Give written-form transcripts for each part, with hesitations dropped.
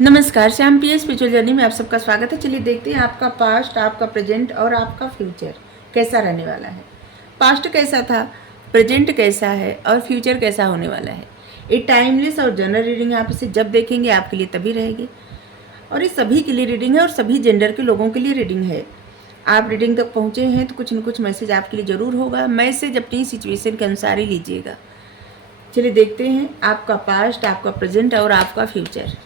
नमस्कार, Shyam P spiritual journey में आप सबका स्वागत है। चलिए देखते हैं आपका पास्ट, आपका प्रेजेंट और आपका फ्यूचर कैसा रहने वाला है। पास्ट कैसा था, प्रेजेंट कैसा है और फ्यूचर कैसा होने वाला है। ये टाइमलेस और जनरल रीडिंग आप इसे जब देखेंगे आपके लिए तभी रहेगी, और ये सभी के लिए रीडिंग है और सभी जेंडर के लोगों के लिए रीडिंग है। आप रीडिंग तक पहुँचे हैं तो कुछ न कुछ मैसेज आपके लिए ज़रूर होगा। मैसेज अपनी सिचुएशन के अनुसार ही लीजिएगा। चलिए देखते हैं आपका पास्ट, आपका प्रेजेंट और आपका फ्यूचर।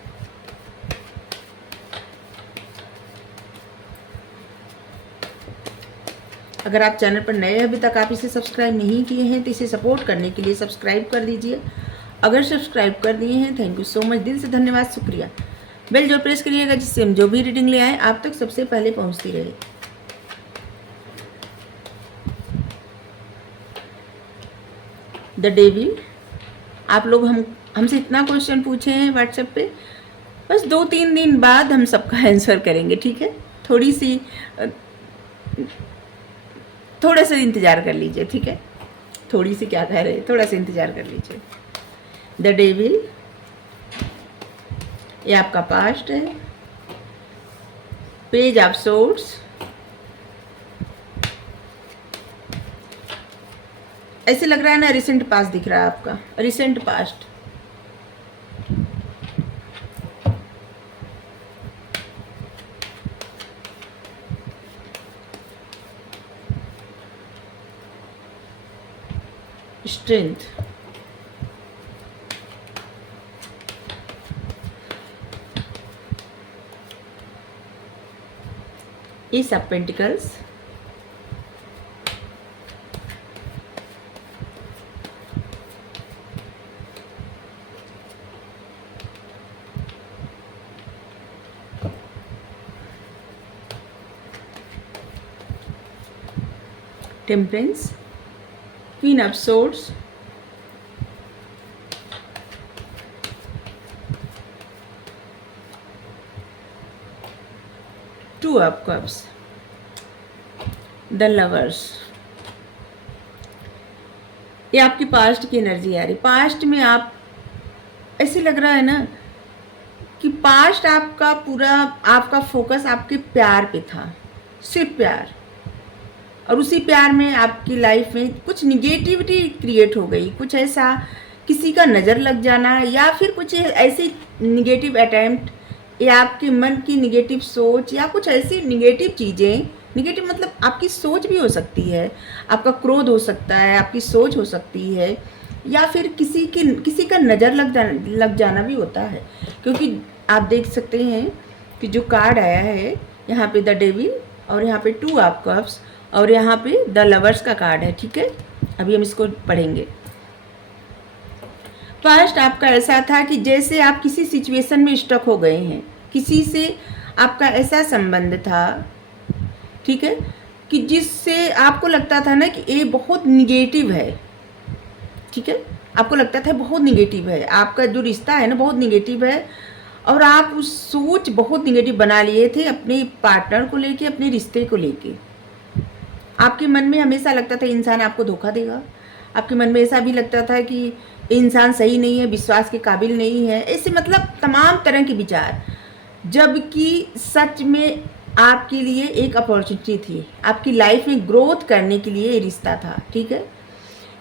अगर आप चैनल पर नए अभी तक आप इसे सब्सक्राइब नहीं किए हैं तो इसे सपोर्ट करने के लिए सब्सक्राइब कर दीजिए। अगर सब्सक्राइब कर दिए हैं, थैंक यू सो मच, दिल से धन्यवाद, शुक्रिया। बेल जो प्रेस करिएगा जिससे हम जो भी रीडिंग ले आए आप तक सबसे पहले पहुंचती रहे। द डेविल, आप लोग हमसे इतना क्वेश्चन पूछे हैं व्हाट्सएप पे, बस 2-3 दिन बाद हम सबका आंसर करेंगे, ठीक है। थोड़ा सा इंतज़ार कर लीजिए, ठीक है। थोड़ी सी क्या कह रहे, थोड़ा सा इंतज़ार कर लीजिए। द डेविल, ये आपका पास्ट है। पेज ऑफ सोर्ड्स, ऐसे लग रहा है ना, रिसेंट पास्ट दिख रहा है आपका, recent past. Strength, S of pentacles, temperance, queen of swords, two of cups, the lovers. ये आपकी पास्ट की एनर्जी आ रही। पास्ट में आप, ऐसे लग रहा है ना कि पास्ट आपका पूरा, आपका फोकस आपके प्यार पे था, सिर्फ प्यार, और उसी प्यार में आपकी लाइफ में कुछ निगेटिविटी क्रिएट हो गई। कुछ ऐसा, किसी का नज़र लग जाना या फिर कुछ ऐसी निगेटिव अटैम्प्ट, या आपके मन की निगेटिव सोच, या कुछ ऐसी निगेटिव चीज़ें। निगेटिव मतलब आपकी सोच भी हो सकती है, आपका क्रोध हो सकता है, आपकी सोच हो सकती है, या फिर किसी का नज़र लग जाना भी होता है। क्योंकि आप देख सकते हैं कि जो कार्ड आया है यहाँ पे द डेविल, और यहाँ पे टू ऑफ कप्स, और यहाँ पे द लवर्स का कार्ड है, ठीक है। अभी हम इसको पढ़ेंगे। फर्स्ट आपका ऐसा था कि जैसे आप किसी सिचुएशन में स्टक हो गए हैं, किसी से आपका ऐसा संबंध था, ठीक है, कि जिससे आपको लगता था ना कि ये बहुत निगेटिव है, ठीक है। आपको लगता था बहुत निगेटिव है, आपका जो रिश्ता है ना बहुत निगेटिव है, और आप उस सोच बहुत निगेटिव बना लिए थे अपने पार्टनर को लेके, अपने रिश्ते को लेके। आपके मन में हमेशा लगता था इंसान आपको धोखा देगा। आपके मन में ऐसा भी लगता था कि इंसान सही नहीं है, विश्वास के काबिल नहीं है, ऐसे मतलब तमाम तरह के विचार। जबकि सच में आपके लिए एक अपॉर्चुनिटी थी, आपकी लाइफ में ग्रोथ करने के लिए ये रिश्ता था, ठीक है।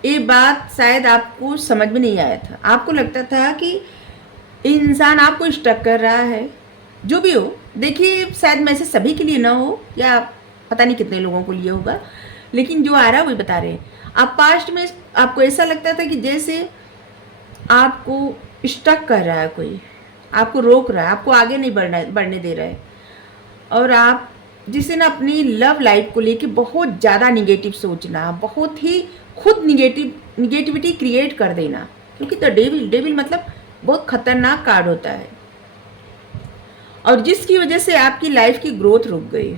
ये बात शायद आपको समझ में नहीं आया था। आपको लगता था कि इंसान आपको स्टक कर रहा है। जो भी हो, देखिए शायद मैसेज सभी के लिए ना हो, या पता नहीं कितने लोगों को लिए होगा, लेकिन जो आ रहा है वही बता रहे हैं। आप पास्ट में आपको ऐसा लगता था कि जैसे आपको स्टक कर रहा है कोई, आपको रोक रहा है, आपको आगे नहीं बढ़ने दे रहा है, और आप जिसे ना अपनी लव लाइफ को लेके बहुत ज़्यादा निगेटिव सोचना, बहुत ही खुद निगेटिविटी क्रिएट कर देना। क्योंकि द डेविल मतलब बहुत खतरनाक कार्ड होता है, और जिसकी वजह से आपकी लाइफ की ग्रोथ रुक गई।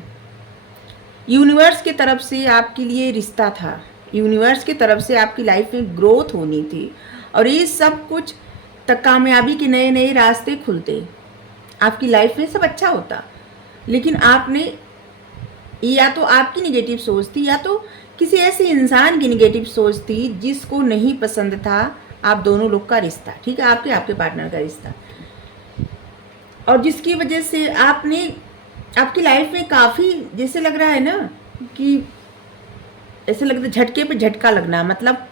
यूनिवर्स की तरफ से आपके लिए रिश्ता था, यूनिवर्स की तरफ से आपकी लाइफ में ग्रोथ होनी थी, और ये सब कुछ तक कामयाबी के नए नए रास्ते खुलते, आपकी लाइफ में सब अच्छा होता। लेकिन आपने, या तो आपकी निगेटिव सोच थी, या तो किसी ऐसे इंसान की निगेटिव सोच थी जिसको नहीं पसंद था आप दोनों लोग का रिश्ता, ठीक है, आपके पार्टनर का रिश्ता। और जिसकी वजह से आपने आपकी लाइफ में काफ़ी, जैसे लग रहा है ना कि ऐसे लगता है झटके पे झटका लगना, मतलब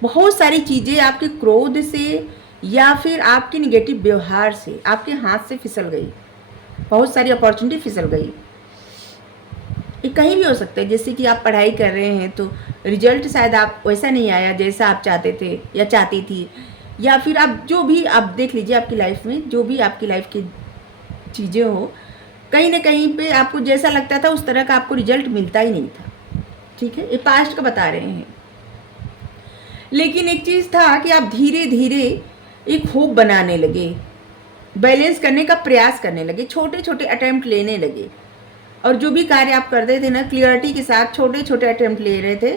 बहुत सारी चीज़ें आपके क्रोध से या फिर आपके निगेटिव व्यवहार से आपके हाथ से फिसल गई, बहुत सारी अपॉर्चुनिटी फिसल गई। ये कहीं भी हो सकता है, जैसे कि आप पढ़ाई कर रहे हैं तो रिजल्ट शायद आप वैसा नहीं आया जैसा आप चाहते थे या चाहती थी, या फिर आप जो भी आप देख लीजिए आपकी लाइफ में जो भी आपकी लाइफ की चीज़ें हो, कहीं ना कहीं पे आपको जैसा लगता था उस तरह का आपको रिजल्ट मिलता ही नहीं था। ठीक है, ये पास्ट का बता रहे हैं। लेकिन एक चीज़ था कि आप धीरे धीरे एक होप बनाने लगे, बैलेंस करने का प्रयास करने लगे, छोटे छोटे अटेम्प्ट लेने लगे, और जो भी कार्य आप करते थे ना क्लियरिटी के साथ छोटे छोटे अटेम्प्ट ले रहे थे,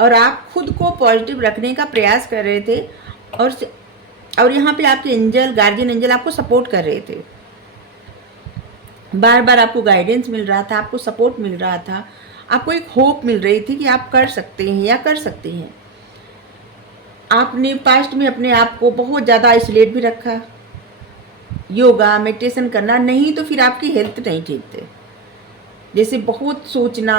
और आप खुद को पॉजिटिव रखने का प्रयास कर रहे थे, और यहाँ पे आपके एंजल, गार्जियन एंजल आपको सपोर्ट कर रहे थे, बार बार आपको गाइडेंस मिल रहा था, आपको सपोर्ट मिल रहा था, आपको एक होप मिल रही थी कि आप कर सकते हैं या कर सकते हैं। आपने पास्ट में अपने आप को बहुत ज़्यादा आइसोलेट भी रखा, योगा मेडिटेशन करना, नहीं तो फिर आपकी हेल्थ नहीं ठीक थे, जैसे बहुत सोचना,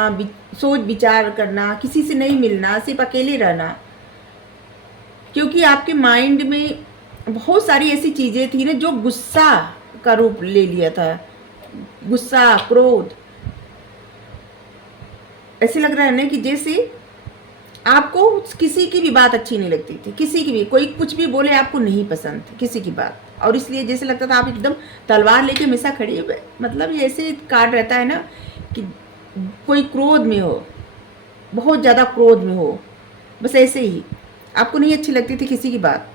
सोच विचार करना, किसी से नहीं मिलना, सिर्फ अकेले रहना, क्योंकि आपके माइंड में बहुत सारी ऐसी चीज़ें थी ना जो गुस्सा का रूप ले लिया था, गुस्सा, क्रोध। ऐसे लग रहा है ना कि जैसे आपको किसी की भी बात अच्छी नहीं लगती थी, किसी की भी, कोई कुछ भी बोले आपको नहीं पसंद थी किसी की बात, और इसलिए जैसे लगता था आप एकदम तलवार लेके हमेशा खड़ी है, मतलब ये ऐसे कार्ड रहता है ना कि कोई क्रोध में हो, बहुत ज़्यादा क्रोध में हो, बस ऐसे ही आपको नहीं अच्छी लगती थी किसी की बात,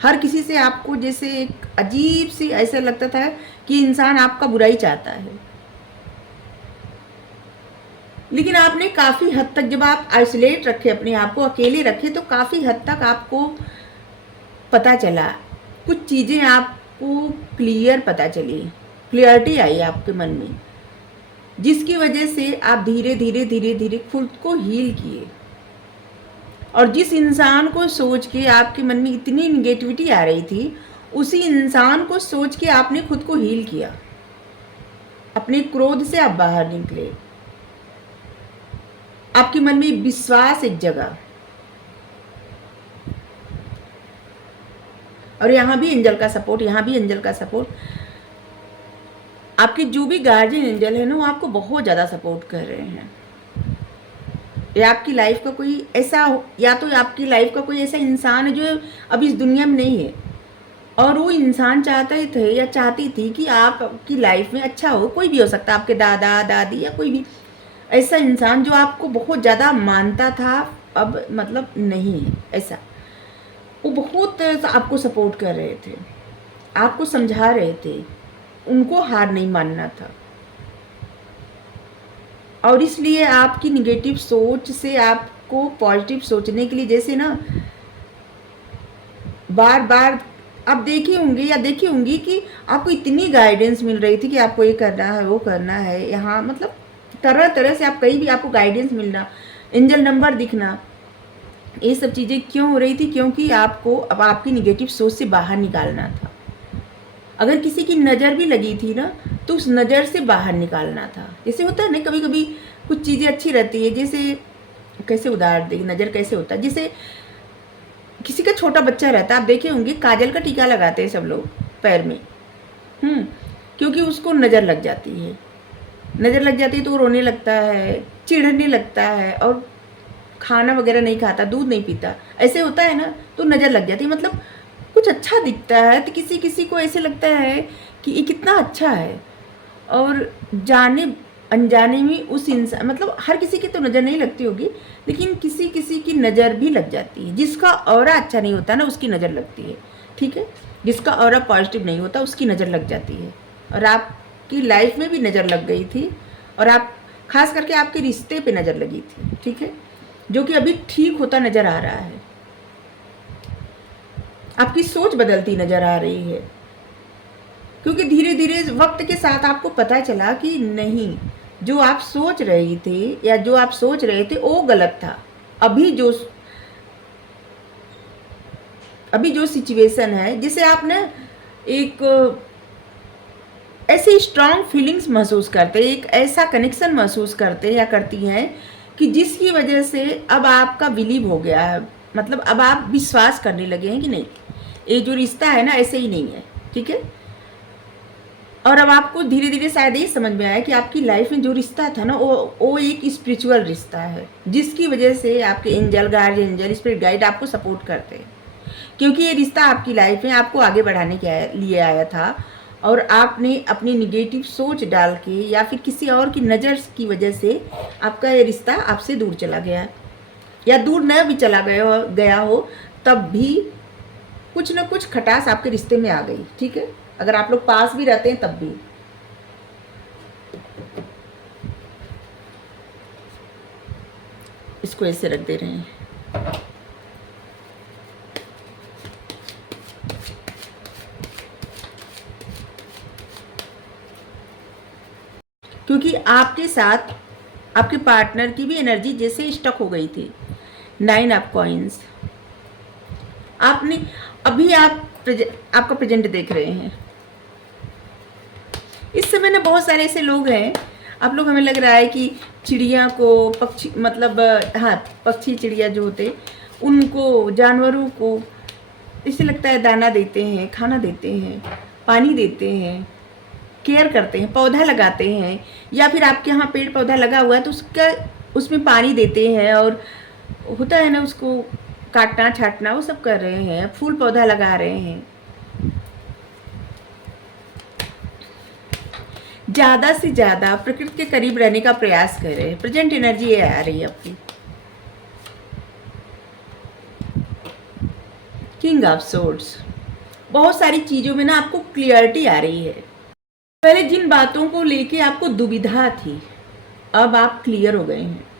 हर किसी से आपको जैसे एक अजीब सी ऐसा लगता था कि इंसान आपका बुरा ही चाहता है। लेकिन आपने काफ़ी हद तक जब आप आइसोलेट रखे, अपने आप को अकेले रखे, तो काफ़ी हद तक आपको पता चला, कुछ चीज़ें आपको क्लियर पता चली, क्लियरिटी आई आपके मन में, जिसकी वजह से आप धीरे धीरे धीरे धीरे खुद को हील किए। और जिस इंसान को सोच के आपके मन में इतनी निगेटिविटी आ रही थी, उसी इंसान को सोच के आपने खुद को हील किया, अपने क्रोध से आप बाहर निकले, आपके मन में विश्वास एक जगह। और यहाँ भी एंजल का सपोर्ट, यहाँ भी एंजल का सपोर्ट, आपके जो भी गार्जियन एंजल है ना वो आपको बहुत ज़्यादा सपोर्ट कर रहे हैं। या आपकी लाइफ का कोई ऐसा, या तो आपकी लाइफ का कोई ऐसा इंसान है जो अब इस दुनिया में नहीं है, और वो इंसान चाहता ही थे या चाहती थी कि आपकी लाइफ में अच्छा हो, कोई भी हो सकता है, आपके दादा दादी या कोई भी ऐसा इंसान जो आपको बहुत ज़्यादा मानता था, अब मतलब नहीं है ऐसा, वो बहुत आपको सपोर्ट कर रहे थे, आपको समझा रहे थे, उनको हार नहीं मानना था। और इसलिए आपकी निगेटिव सोच से आपको पॉजिटिव सोचने के लिए, जैसे ना बार बार आप देखे होंगे या देखी होंगी कि आपको इतनी गाइडेंस मिल रही थी कि आपको ये करना है, वो करना है, यहाँ मतलब तरह तरह से आप कहीं भी आपको गाइडेंस मिलना, एंजल नंबर दिखना, ये सब चीज़ें क्यों हो रही थी? क्योंकि आपको अब आपकी निगेटिव सोच से बाहर निकालना था। अगर किसी की नज़र भी लगी थी ना तो उस नज़र से बाहर निकालना था। जैसे होता है ना कभी कभी कुछ चीज़ें अच्छी रहती है, जैसे कैसे उदाहरण दें, नज़र कैसे होता है, जैसे किसी का छोटा बच्चा रहता है, आप देखे होंगे काजल का टीका लगाते हैं सब लोग पैर में, क्योंकि उसको नज़र लग जाती है, नज़र लग जाती है तो वो रोने लगता है, चिढ़ने लगता है, और खाना वगैरह नहीं खाता, दूध नहीं पीता, ऐसे होता है ना, तो नज़र लग जाती है। मतलब कुछ अच्छा दिखता है तो किसी किसी को ऐसे लगता है कि ये कितना अच्छा है, और जाने अनजाने में उस इंसान, मतलब हर किसी की तो नज़र नहीं लगती होगी, लेकिन किसी किसी की नज़र भी लग जाती है। जिसका ऑरा अच्छा नहीं होता ना उसकी नज़र लगती है, ठीक है, जिसका ऑरा पॉजिटिव नहीं होता उसकी नज़र लग जाती है। और आपकी लाइफ में भी नज़र लग गई थी, और आप खास करके आपके रिश्ते पे नज़र लगी थी, ठीक है, जो कि अभी ठीक होता नज़र आ रहा है। आपकी सोच बदलती नज़र आ रही है, क्योंकि धीरे धीरे वक्त के साथ आपको पता चला कि नहीं, जो आप सोच रही थे या जो आप सोच रहे थे वो गलत था। अभी जो सिचुएशन है, जिसे आप ना एक ऐसी स्ट्रॉन्ग फीलिंग्स महसूस करते हैं, एक ऐसा कनेक्शन महसूस करते या करती हैं कि जिसकी वजह से अब आपका बिलीव हो गया है, मतलब अब आप विश्वास करने लगे हैं कि नहीं, ये जो रिश्ता है ना ऐसे ही नहीं है, ठीक है। और अब आपको धीरे धीरे शायद ये समझ में आया कि आपकी लाइफ में जो रिश्ता था ना वो एक स्पिरिचुअल रिश्ता है, जिसकी वजह से आपके angel, guardian angel, spirit guide आपको सपोर्ट करते हैं, क्योंकि ये रिश्ता आपकी लाइफ में आपको आगे बढ़ाने के लिए आया था। और आपने अपनी निगेटिव सोच डाल के या फिर किसी और की नज़र की वजह से आपका ये रिश्ता आपसे दूर चला गया, या दूर न भी चला गया हो तब भी कुछ न कुछ खटास आपके रिश्ते में आ गई, ठीक है। अगर आप लोग पास भी रहते हैं तब भी। इसको ऐसे रख दे रहे हैं। क्योंकि आपके साथ आपके पार्टनर की भी एनर्जी जैसे स्टक हो गई थी। 9 ऑफ कॉइंस। आपने अभी आपका प्रेजेंट देख रहे हैं। इस समय ना बहुत सारे ऐसे लोग हैं, आप लोग, हमें लग रहा है कि चिड़िया को, पक्षी, मतलब हाँ, पक्षी चिड़िया जो होते उनको, जानवरों को इससे लगता है दाना देते हैं, खाना देते हैं, पानी देते हैं, केयर करते हैं, पौधा लगाते हैं, या फिर आपके यहाँ पेड़ पौधा लगा हुआ है तो उसमें पानी देते हैं, और होता है ना उसको काटना छाटना, वो सब कर रहे हैं, फूल पौधा लगा रहे हैं। ज़्यादा से ज़्यादा प्रकृति के करीब रहने का प्रयास कर रहे हैं। प्रेजेंट एनर्जी ये आ रही है आपकी। King of swords. बहुत सारी चीज़ों में ना आपको क्लियरिटी आ रही है। पहले जिन बातों को लेके आपको दुविधा थी, अब आप क्लियर हो गए हैं।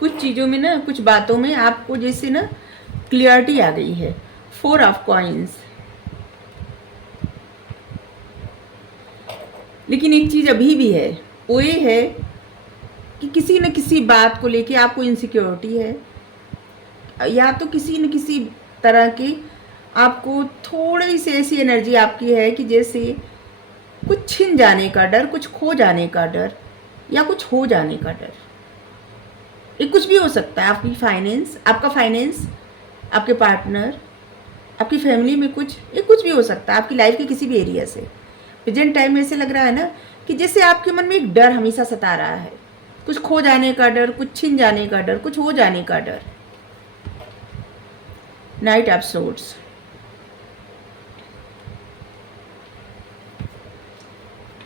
कुछ चीज़ों में ना, कुछ बातों में आपको जैसे ना क्लियरिटी आ गई है। 4 ऑफ कॉइंस। लेकिन एक चीज़ अभी भी है, वो ये है कि किसी न किसी बात को लेके आपको इनसिक्योरिटी है, या तो किसी न किसी तरह की आपको थोड़ी सी ऐसी एनर्जी आपकी है कि जैसे कुछ छिन जाने का डर, कुछ खो जाने का डर, या कुछ हो जाने का डर। ये कुछ भी हो सकता है। आपकी फाइनेंस, आपका फाइनेंस, आपके पार्टनर, आपकी फैमिली में कुछ, ये कुछ भी हो सकता है आपकी लाइफ के किसी भी एरिया से। प्रेजेंट टाइम में ऐसे लग रहा है ना कि जैसे आपके मन में एक डर हमेशा सता रहा है, कुछ खो जाने का डर, कुछ छिन जाने का डर, कुछ हो जाने का डर। Night of swords.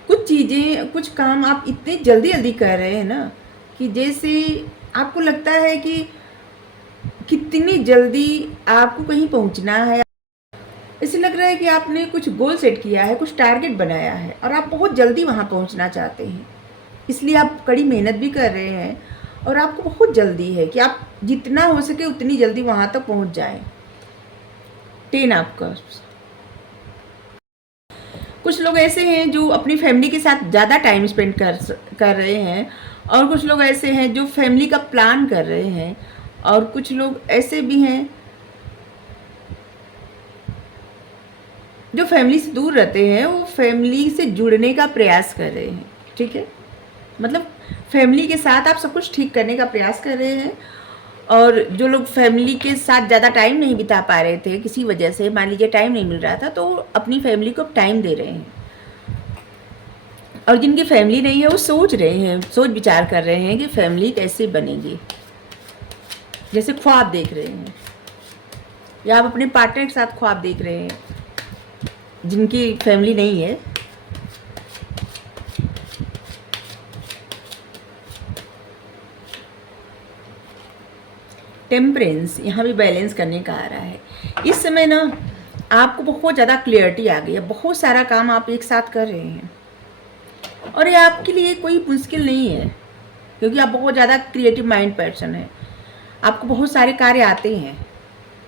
कुछ चीज़ें, कुछ काम आप इतने जल्दी जल्दी कर रहे हैं ना कि जैसे आपको लगता है कि कितनी जल्दी आपको कहीं पहुंचना है। ऐसे लग रहा है कि आपने कुछ गोल सेट किया है, कुछ टारगेट बनाया है, और आप बहुत जल्दी वहां पहुंचना चाहते हैं। इसलिए आप कड़ी मेहनत भी कर रहे हैं, और आपको बहुत जल्दी है कि आप जितना हो सके उतनी जल्दी वहां तक पहुंच जाएं। 10 ऑफ कप्स। कुछ लोग ऐसे हैं जो अपनी फैमिली के साथ ज़्यादा टाइम स्पेंड कर रहे हैं, और कुछ लोग ऐसे हैं जो फैमिली का प्लान कर रहे हैं, और कुछ लोग ऐसे भी हैं जो फैमिली से दूर रहते हैं, वो फैमिली से जुड़ने का प्रयास कर रहे हैं, ठीक है। मतलब फैमिली के साथ आप सब कुछ ठीक करने का प्रयास कर रहे हैं, और जो लोग फैमिली के साथ ज़्यादा टाइम नहीं बिता पा रहे थे किसी वजह से, मान लीजिए टाइम नहीं मिल रहा था, तो अपनी फैमिली को टाइम दे रहे हैं। और जिनकी फैमिली नहीं है वो सोच रहे हैं, सोच विचार कर रहे हैं कि फैमिली कैसे बनेगी, जैसे ख्वाब देख रहे हैं, या आप अपने पार्टनर के साथ ख्वाब देख रहे हैं जिनकी फैमिली नहीं है। टेम्परेंस। यहाँ भी बैलेंस करने का आ रहा है। इस समय ना आपको बहुत ज़्यादा क्लियरिटी आ गई है, बहुत सारा काम आप एक साथ कर रहे हैं, और ये आपके लिए कोई मुश्किल नहीं है, क्योंकि आप बहुत ज़्यादा क्रिएटिव माइंड पर्सन है। आपको बहुत सारे कार्य आते हैं,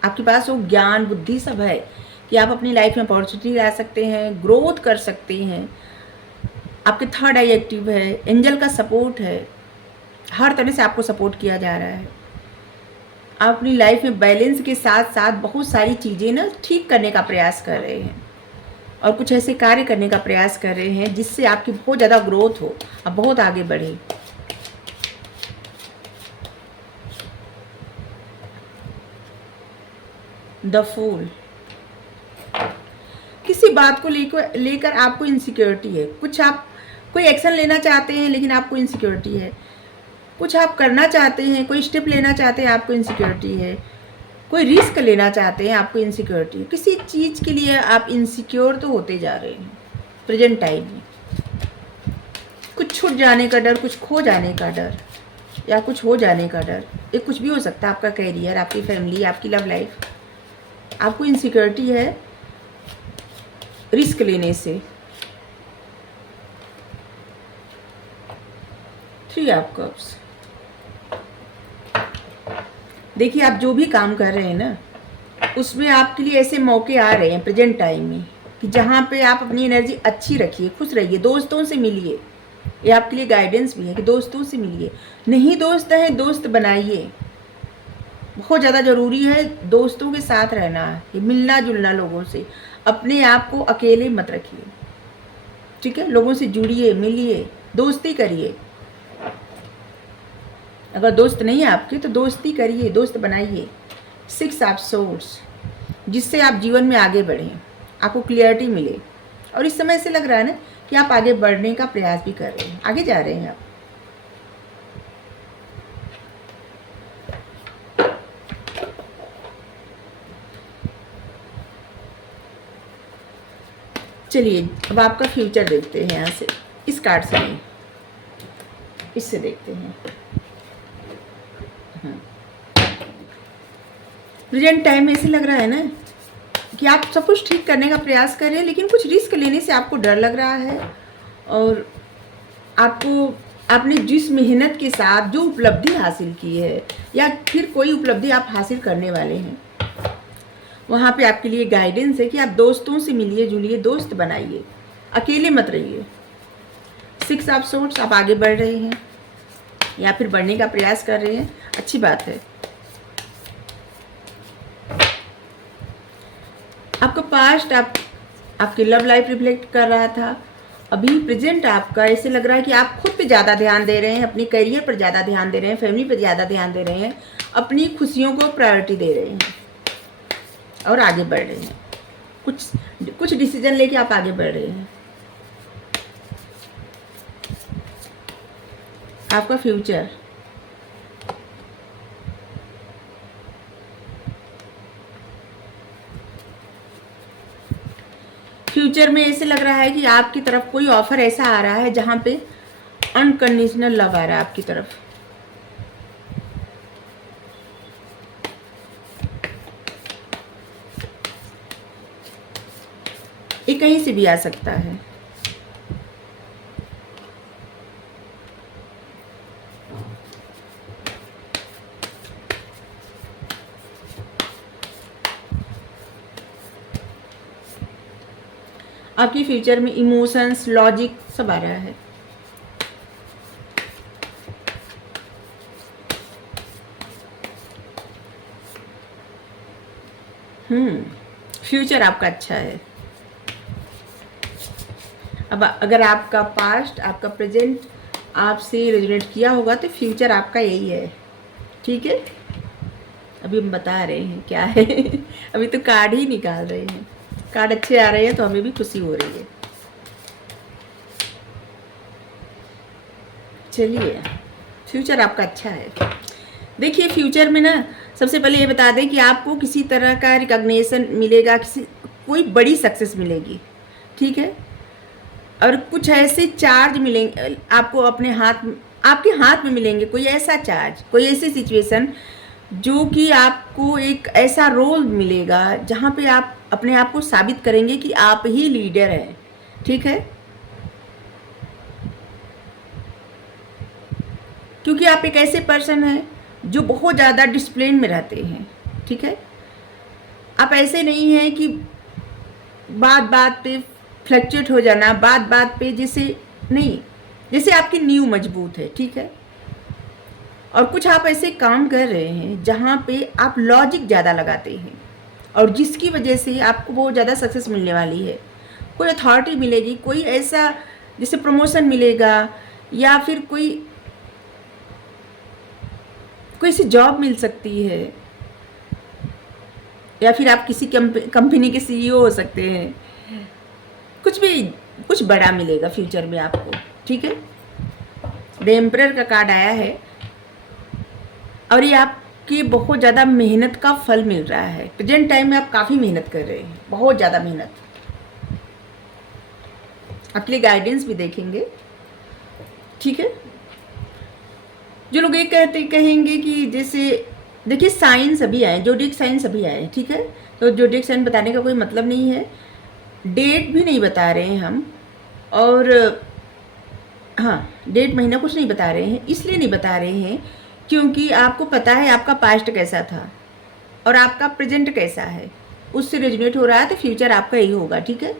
आपके पास वो ज्ञान बुद्धि सब है कि आप अपनी लाइफ में अपॉर्चुनिटी ला सकते हैं, ग्रोथ कर सकते हैं। आपके थर्ड आई एक्टिव है, एंजल का सपोर्ट है, हर तरह से आपको सपोर्ट किया जा रहा है। आप अपनी लाइफ में बैलेंस के साथ साथ बहुत सारी चीज़ें ना ठीक करने का प्रयास कर रहे हैं और कुछ ऐसे कार्य करने का प्रयास कर रहे हैं जिससे आपकी बहुत ज़्यादा ग्रोथ हो, आप बहुत आगे बढ़े। द फूल, किसी बात को लेकर आपको इनसिक्योरिटी है। कुछ आप कोई एक्शन लेना चाहते हैं लेकिन आपको इनसिक्योरिटी है। कुछ आप करना चाहते हैं, कोई स्टेप लेना चाहते हैं, आपको इनसिक्योरिटी है। कोई रिस्क लेना चाहते हैं, आपको इनसिक्योरिटी है। किसी चीज़ के लिए आप इनसिक्योर तो होते जा रहे हैं प्रेजेंट टाइम में। कुछ छूट जाने का डर, कुछ खो जाने का डर, या कुछ हो जाने का डर, ये कुछ भी हो सकता है। आपका करियर, आपकी फैमिली, आपकी लव लाइफ, आपको इनसिक्योरिटी है रिस्क लेने से। 3 ऑफ कप्स, देखिए आप जो भी काम कर रहे हैं ना, उसमें आपके लिए ऐसे मौके आ रहे हैं प्रेजेंट टाइम में कि जहाँ पे आप अपनी एनर्जी अच्छी रखिए, खुश रहिए, दोस्तों से मिलिए। ये आपके लिए गाइडेंस भी है कि दोस्तों से मिलिए। नहीं दोस्त हैं, दोस्त बनाइए। बहुत ज़्यादा ज़रूरी है दोस्तों के साथ रहना, ये मिलना जुलना लोगों से। अपने आप को अकेले मत रखिए, ठीक है? लोगों से जुड़िए, मिलिए, दोस्ती करिए। अगर दोस्त नहीं है आपके तो दोस्ती करिए, दोस्त बनाइए। 6 ऑफ सोर्ड्स, जिससे आप जीवन में आगे बढ़ें, आपको क्लियरिटी मिले। और इस समय ऐसे लग रहा है ना कि आप आगे बढ़ने का प्रयास भी कर रहे हैं, आगे जा रहे हैं आप। चलिए अब आपका फ्यूचर देखते हैं यहाँ से, इस कार्ड से नहीं, इससे देखते हैं। प्रेजेंट टाइम में ऐसे लग रहा है ना कि आप सब कुछ ठीक करने का प्रयास कर रहे हैं, लेकिन कुछ रिस्क लेने से आपको डर लग रहा है। और आपने जिस मेहनत के साथ जो उपलब्धि हासिल की है, या फिर कोई उपलब्धि आप हासिल करने वाले हैं, वहाँ पे आपके लिए गाइडेंस है कि आप दोस्तों से मिलिए जुलिए, दोस्त बनाइए, अकेले मत रहिए। 6 ऑफ सोर्ड्स, आप आगे बढ़ रहे हैं या फिर बढ़ने का प्रयास कर रहे हैं, अच्छी बात है। आपका पास्ट आपकी लव लाइफ रिफ्लेक्ट कर रहा था। अभी प्रेजेंट आपका ऐसे लग रहा है कि आप खुद पे ज़्यादा ध्यान दे रहे हैं, अपने करियर पर ज़्यादा ध्यान दे रहे हैं, फैमिली पर ज़्यादा ध्यान दे रहे हैं, अपनी खुशियों को प्रायोरिटी दे रहे हैं और आगे बढ़ रहे हैं। कुछ डिसीजन लेके आप आगे बढ़ रहे हैं। आपका फ्यूचर, फ्यूचर में ऐसे लग रहा है कि आपकी तरफ कोई ऑफर ऐसा आ रहा है जहां पे अनकंडीशनल लव आ रहा है आपकी तरफ। ये कहीं से भी आ सकता है। आपके फ्यूचर में इमोशंस, लॉजिक सब आ रहा है। फ्यूचर आपका अच्छा है। अब अगर आपका पास्ट, आपका प्रेजेंट आपसे रेजोनेट किया होगा तो फ्यूचर आपका यही है, ठीक है? अभी हम बता रहे हैं क्या है अभी तो कार्ड ही निकाल रहे हैं। कार्ड अच्छे आ रहे हैं तो हमें भी खुशी हो रही है। चलिए, फ्यूचर आपका अच्छा है। देखिए फ्यूचर में ना, सबसे पहले ये बता दें कि आपको किसी तरह का रिकॉग्निशन मिलेगा, कोई बड़ी सक्सेस मिलेगी, ठीक है? और कुछ ऐसे चार्ज मिलेंगे आपको आपके हाथ में मिलेंगे, कोई ऐसा चार्ज, कोई ऐसी सिचुएशन जो कि आपको एक ऐसा रोल मिलेगा जहाँ पे आप अपने आप को साबित करेंगे कि आप ही लीडर हैं, ठीक है? क्योंकि आप एक ऐसे पर्सन हैं जो बहुत ज़्यादा डिसिप्लिन में रहते हैं, ठीक है? आप ऐसे नहीं हैं कि बात बात पे फ्लक्चुएट हो जाना, बात बात पे, जैसे नहीं, जैसे आपकी नींव मजबूत है, ठीक है? और कुछ आप ऐसे काम कर रहे हैं जहाँ पे आप लॉजिक ज़्यादा लगाते हैं और जिसकी वजह से आपको बहुत ज़्यादा सक्सेस मिलने वाली है। कोई अथॉरिटी मिलेगी, कोई ऐसा जैसे प्रमोशन मिलेगा या फिर कोई ऐसी जॉब मिल सकती है या फिर आप किसी कंपनी के सीईओ हो सकते हैं। कुछ बड़ा मिलेगा फ्यूचर में आपको, ठीक है। द एम्परर का कार्ड आया है और ये आपकी बहुत ज़्यादा मेहनत का फल मिल रहा है। प्रेजेंट टाइम में आप काफ़ी मेहनत कर रहे हैं, बहुत ज़्यादा मेहनत। आपके लिए गाइडेंस भी देखेंगे, ठीक है। जो लोग ये कहेंगे कि जैसे देखिए साइन सभी आए, जोडिक साइन सभी आए, ठीक है। तो जोडिक साइन बताने का कोई मतलब नहीं है, डेट भी नहीं बता रहे हैं हम, और हाँ डेट महीना कुछ नहीं बता रहे हैं। इसलिए नहीं बता रहे हैं क्योंकि आपको पता है आपका पास्ट कैसा था और आपका प्रेजेंट कैसा है, उससे रेजोनेट हो रहा है, तो फ्यूचर आपका यही होगा, ठीक है।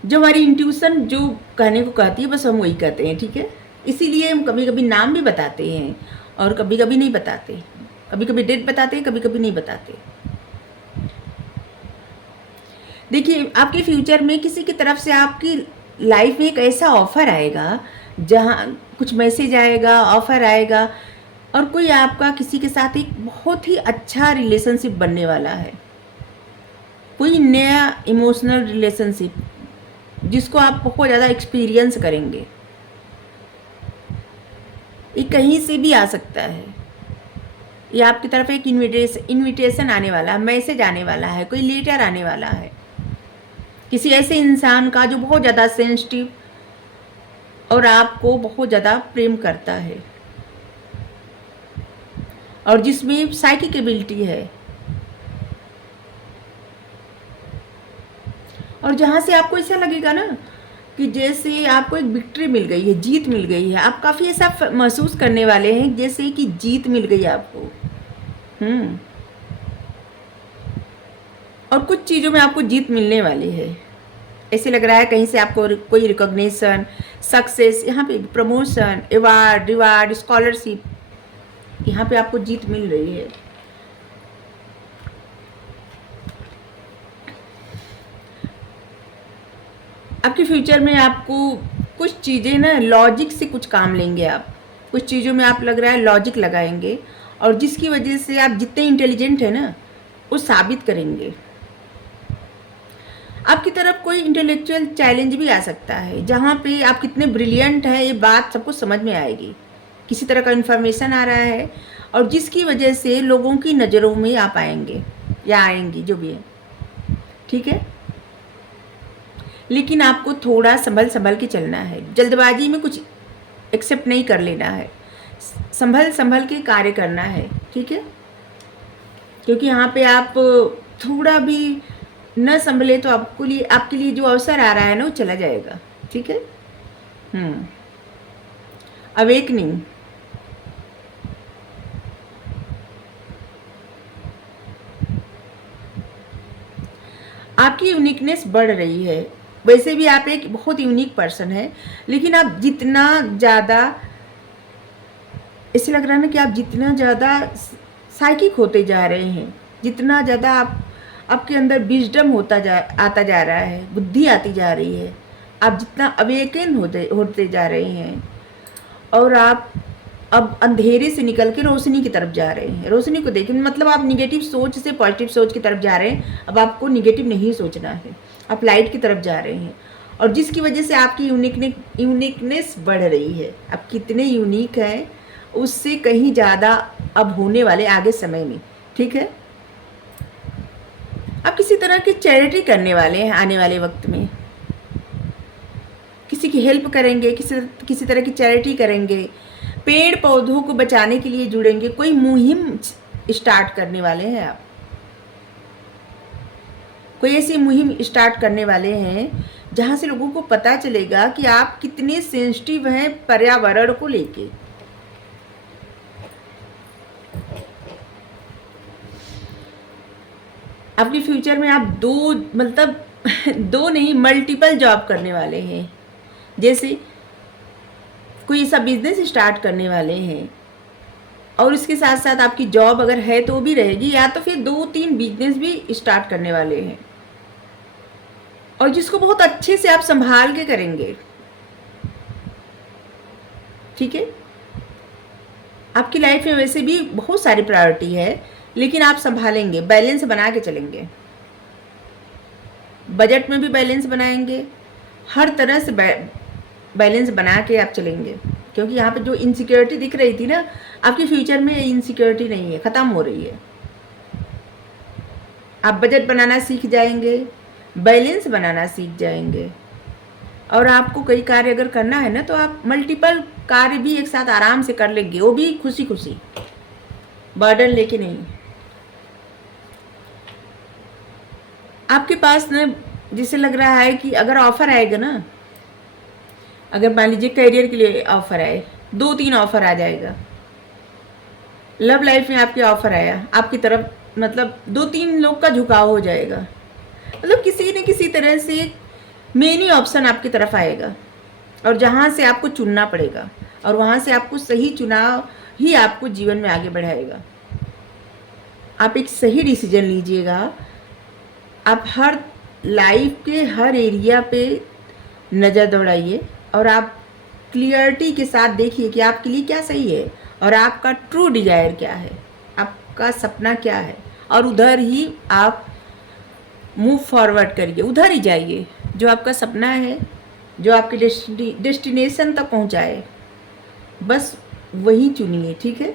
जो हमारी इंट्यूशन जो कहने को कहती है बस हम वही कहते हैं, ठीक है। इसीलिए हम कभी कभी नाम भी बताते हैं और कभी कभी नहीं बताते, कभी कभी डेट बताते हैं, कभी कभी नहीं बताते। देखिए आपके फ्यूचर में किसी की तरफ से आपकी लाइफ में एक ऐसा ऑफ़र आएगा जहाँ कुछ मैसेज आएगा, ऑफ़र आएगा और कोई आपका किसी के साथ एक बहुत ही अच्छा रिलेशनशिप बनने वाला है। कोई नया इमोशनल रिलेशनशिप जिसको आप बहुत ज़्यादा एक्सपीरियंस करेंगे। ये कहीं से भी आ सकता है, ये आपकी तरफ एक इनविटेशन आने वाला है, मैसेज आने वाला है, कोई लेटर आने वाला है किसी ऐसे इंसान का जो बहुत ज़्यादा सेंसिटिव और आपको बहुत ज़्यादा प्रेम करता है और जिसमें साइकिक एबिलिटी है और जहाँ से आपको ऐसा लगेगा ना कि जैसे आपको एक विक्ट्री मिल गई है, जीत मिल गई है। आप काफ़ी ऐसा महसूस करने वाले हैं जैसे कि जीत मिल गई आपको। और कुछ चीज़ों में आपको जीत मिलने वाली है। ऐसे लग रहा है कहीं से आपको कोई रिकॉग्निशन, सक्सेस, यहाँ पे प्रमोशन, अवार्ड, रिवार्ड, स्कॉलरशिप, यहाँ पे आपको जीत मिल रही है। आपके फ्यूचर में आपको कुछ चीज़ें ना लॉजिक से कुछ काम लेंगे आप, कुछ चीज़ों में आप लग रहा है लॉजिक लगाएंगे और जिसकी वजह से आप जितने इंटेलिजेंट है ना वो साबित करेंगे। आपकी तरफ कोई इंटेलेक्चुअल चैलेंज भी आ सकता है जहाँ पे आप कितने ब्रिलियंट हैं ये बात सबको समझ में आएगी। किसी तरह का इन्फॉर्मेशन आ रहा है और जिसकी वजह से लोगों की नज़रों में आप आएंगे या आएंगी, जो भी है, ठीक है। लेकिन आपको थोड़ा संभल के चलना है, जल्दबाजी में कुछ एक्सेप्ट नहीं कर लेना है, संभल के कार्य करना है, ठीक है। क्योंकि यहाँ पे आप थोड़ा भी न संभले तो आपके लिए जो अवसर आ रहा है ना वो चला जाएगा, ठीक है। अवेकनिंग, आपकी यूनिकनेस बढ़ रही है। वैसे भी आप एक बहुत यूनिक पर्सन है, लेकिन आप जितना ज़्यादा ऐसे लग रहा है ना कि आप जितना ज़्यादा साइकिक होते जा रहे हैं, जितना ज़्यादा आपके अंदर विजडम आता जा रहा है, बुद्धि आती जा रही है, आप जितना अवेकन होते जा रहे हैं और आप अब अंधेरे से निकल के रोशनी की तरफ जा रहे हैं। रोशनी को देखें, मतलब आप निगेटिव सोच से पॉजिटिव सोच की तरफ जा रहे हैं। अब आपको निगेटिव नहीं सोचना है, आप लाइट की तरफ जा रहे हैं और जिसकी वजह से आपकी यूनिकनेस बढ़ रही है। आप कितने यूनिक हैं उससे कहीं ज़्यादा अब होने वाले आगे समय में, ठीक है। आप किसी तरह की चैरिटी करने वाले हैं आने वाले वक्त में, किसी की हेल्प करेंगे, किसी तरह की चैरिटी करेंगे, पेड़ पौधों को बचाने के लिए जुड़ेंगे, कोई मुहिम स्टार्ट करने वाले हैं आप, कोई ऐसी मुहिम स्टार्ट करने वाले हैं जहां से लोगों को पता चलेगा कि आप कितने सेंसिटिव हैं पर्यावरण को लेके। आपके फ्यूचर में आप दो नहीं मल्टीपल जॉब करने वाले हैं। जैसे कोई ऐसा बिजनेस स्टार्ट करने वाले हैं, और इसके साथ साथ आपकी जॉब अगर है तो भी रहेगी, या तो फिर 2-3 बिजनेस भी स्टार्ट करने वाले हैं, और जिसको बहुत अच्छे से आप संभाल के करेंगे। ठीक है, आपकी लाइफ में वैसे भी बहुत सारी प्रायोरिटी है, लेकिन आप संभालेंगे, बैलेंस बना के चलेंगे, बजट में भी बैलेंस बनाएंगे, हर तरह से बैलेंस बना के आप चलेंगे। क्योंकि यहाँ पे जो इनसिक्योरिटी दिख रही थी ना, आपके फ्यूचर में इनसिक्योरिटी नहीं है, ख़त्म हो रही है। आप बजट बनाना सीख जाएंगे, बैलेंस बनाना सीख जाएंगे, और आपको कई कार्य अगर करना है ना, तो आप मल्टीपल कार्य भी एक साथ आराम से कर लेंगे, वो भी खुशी खुशी, बर्डन लेके नहीं। आपके पास ना जिसे लग रहा है कि अगर ऑफर आएगा ना, अगर मान लीजिए करियर के लिए ऑफर आए, 2-3 ऑफर आ जाएगा। लव लाइफ में आपके ऑफर आया आपकी तरफ, मतलब 2-3 लोग का झुकाव हो जाएगा, मतलब किसी न किसी तरह से मेनी ऑप्शन आपकी तरफ आएगा, और जहाँ से आपको चुनना पड़ेगा, और वहाँ से आपको सही चुनाव ही आपको जीवन में आगे बढ़ाएगा। आप एक सही डिसीजन लीजिएगा। आप हर लाइफ के हर एरिया पे नज़र दौड़ाइए, और आप क्लियरिटी के साथ देखिए कि आपके लिए क्या सही है, और आपका ट्रू डिजायर क्या है, आपका सपना क्या है, और उधर ही आप मूव फॉरवर्ड करिए, उधर ही जाइए। जो आपका सपना है, जो आपके डेस्टिनेशन तक पहुंचाए, बस वही चुनिए। ठीक है,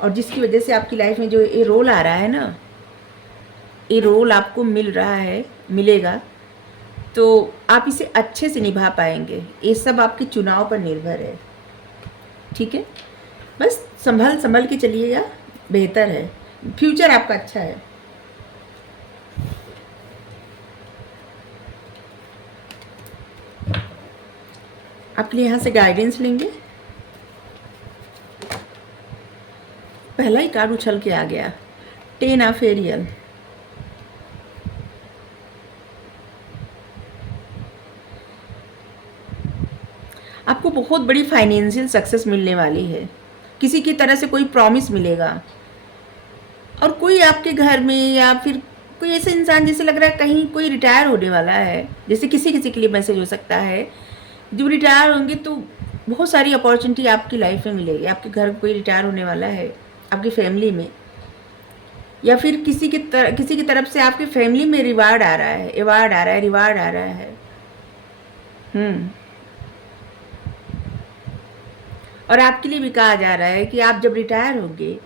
और जिसकी वजह से आपकी लाइफ में जो ये रोल आ रहा है ना, ये रोल आपको मिल रहा है, मिलेगा, तो आप इसे अच्छे से निभा पाएंगे। ये सब आपके चुनाव पर निर्भर है। ठीक है, बस संभल के चलिएगा, बेहतर है, फ्यूचर आपका अच्छा है। आपके लिए यहाँ से गाइडेंस लेंगे। पहला ही कार्ड उछल के आ गया, 10 ऑफ एरियल। आपको बहुत बड़ी फाइनेंशियल सक्सेस मिलने वाली है, किसी की तरह से कोई प्रॉमिस मिलेगा, और कोई आपके घर में, या फिर कोई ऐसा इंसान जैसे लग रहा है कहीं कोई रिटायर होने वाला है, जैसे किसी के लिए मैसेज हो सकता है। जब रिटायर होंगे तो बहुत सारी अपॉर्चुनिटी आपकी लाइफ में मिलेगी। आपके घर कोई रिटायर होने वाला है, आपकी फैमिली में, या फिर किसी की तरफ से आपकी फैमिली में रिवार्ड आ रहा है, रिवार्ड आ रहा है। और आपके लिए भी कहा जा रहा है कि आप जब रिटायर होंगे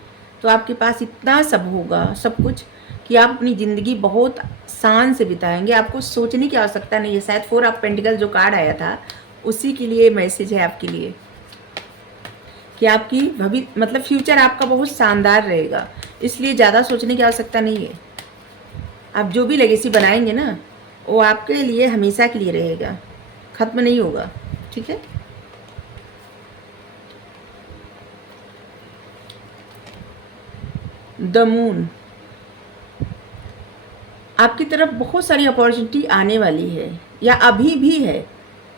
तो आपके पास इतना सब होगा, सब कुछ, कि आप अपनी ज़िंदगी बहुत शान से बिताएंगे। आपको सोचने की आवश्यकता नहीं है। शायद 4 ऑफ पेंटिकल जो कार्ड आया था, उसी के लिए मैसेज है आपके लिए, कि आपकी मतलब फ्यूचर आपका बहुत शानदार रहेगा, इसलिए ज़्यादा सोचने की आवश्यकता नहीं है। आप जो भी लेगेसी बनाएंगे ना, वो आपके लिए हमेशा के लिए रहेगा, ख़त्म नहीं होगा। ठीक है, द मून। आपकी तरफ बहुत सारी अपॉर्चुनिटी आने वाली है, या अभी भी है,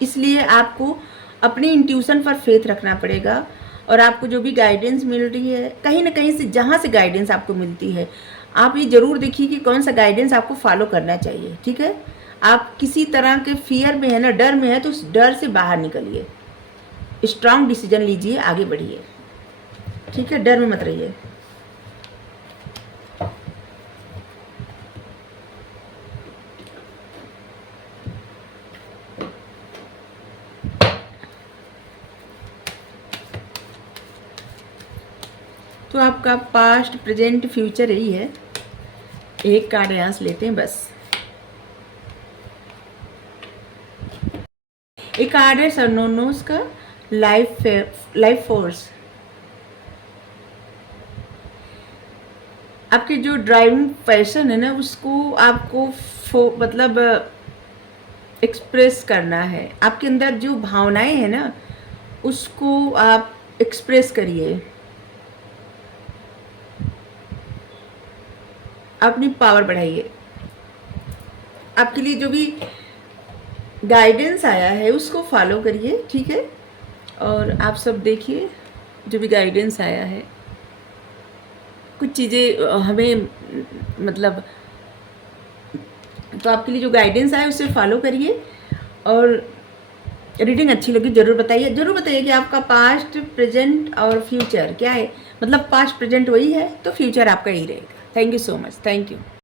इसलिए आपको अपनी इंट्यूशन पर फेथ रखना पड़ेगा। और आपको जो भी गाइडेंस मिल रही है, कहीं ना कहीं से जहाँ से गाइडेंस आपको मिलती है, आप ये ज़रूर देखिए कि कौन सा गाइडेंस आपको फॉलो करना चाहिए। ठीक है, आप किसी तरह के फियर में है ना, डर में है, तो उस डर से बाहर निकलिए, स्ट्रांग डिसीजन लीजिए, आगे बढ़िए। ठीक है, डर में मत रहिए। तो आपका पास्ट, प्रेजेंट, फ्यूचर यही है। एक कार्ड यहाँ से लेते हैं बस। एक कार्ड है सरनोनोस का, लाइफ फोर्स। आपके जो ड्राइविंग पैशन है ना, उसको आपको मतलब एक्सप्रेस करना है। आपके अंदर जो भावनाएं हैं ना, उसको आप एक्सप्रेस करिए, अपनी पावर बढ़ाइए। आपके लिए जो भी गाइडेंस आया है उसको फॉलो करिए। ठीक है, और आप सब देखिए जो भी गाइडेंस आया है, कुछ चीज़ें हमें मतलब, तो आपके लिए जो गाइडेंस आया उसे फॉलो करिए। और रीडिंग अच्छी लगी ज़रूर बताइए कि आपका पास्ट, प्रेजेंट और फ्यूचर क्या है। मतलब पास्ट प्रेजेंट वही है तो फ्यूचर आपका यही रहेगा। Thank you so much. Thank you.